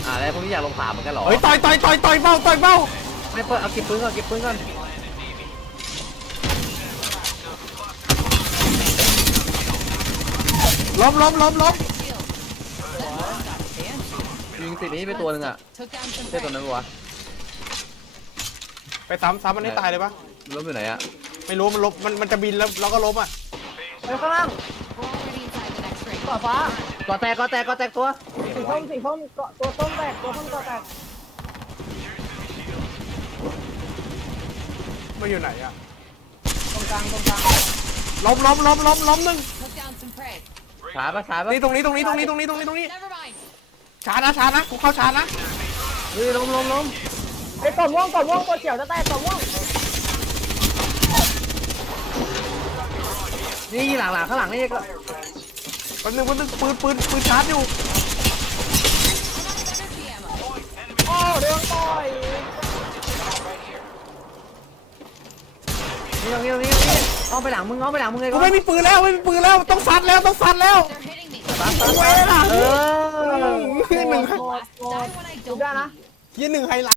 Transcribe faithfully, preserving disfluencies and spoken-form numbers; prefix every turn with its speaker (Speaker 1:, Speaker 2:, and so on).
Speaker 1: อ่าแล้วพวกนี้อยากลงผ่าเหมือนกันหรอ
Speaker 2: เฮ้ยต่อยต่อยต่อยต่อยเบ้าต่อยเบ้า
Speaker 1: ไม่เปิดเอาเก็บปืนก่อนเก็บปืนก่อน
Speaker 2: ล้มล้มล้มล้ม
Speaker 1: ยิงติดนี้ไปตัวหนึ่งอ่ะใช่ตัวนั้นปะวะ
Speaker 2: ไปซ้ำซ้ำมันให้ตายเลยปะ
Speaker 1: ล้มอยู่ไหนอ่ะ
Speaker 2: ไม่รู้มันล้มมันมันจะบินแล้วเราก็ล้มอ่ะ
Speaker 3: ไปข้างล่างก่อฟ้า
Speaker 1: ก่อแตกก่อแตกก่อแตกตัว
Speaker 3: สีส้มสีส้มเกาะตัวต้มแตกตัวต้มเกาะแตก
Speaker 2: มันอยู่ไหนอ่ะ
Speaker 3: ตรงกลางตรงกลาง
Speaker 2: ล้มล้มล้มล้มล้มหนึ่ง
Speaker 1: ช้าปะช้าปะ
Speaker 2: นี่ตรงนี้ตรงนี้ตรงนี้ตรงนี้ตรงนี้ตรงนี้ช้านะช้านะกูเข้าช้านะ
Speaker 1: เฮ้ยล้มล้มล้ม
Speaker 3: ไอ้ก่อม่วงก่อม่วงตัวเขียวจะแตกก่อม่วง
Speaker 1: นี่หลังหลังข้างหลังนี่ก็
Speaker 2: แป๊บนึงแป๊บนึงปืนปืนปืนชาร์จอยู่
Speaker 3: โอ้โดนต่อย
Speaker 1: นี่ตรงนี้ตรงนี้ตรงนี้อ้อมไปหลังมึงอ้อมไปหลังมึงเลย
Speaker 2: กู
Speaker 1: ก็
Speaker 2: ไม่มีปืนแล้วไม่มีปืนแล้วต้องซัดแล้วต้องซัดแล้ว
Speaker 1: เออ
Speaker 2: หนึ่ง
Speaker 3: ดูได้นะ
Speaker 2: ยี่หนึ่งไฮไลท์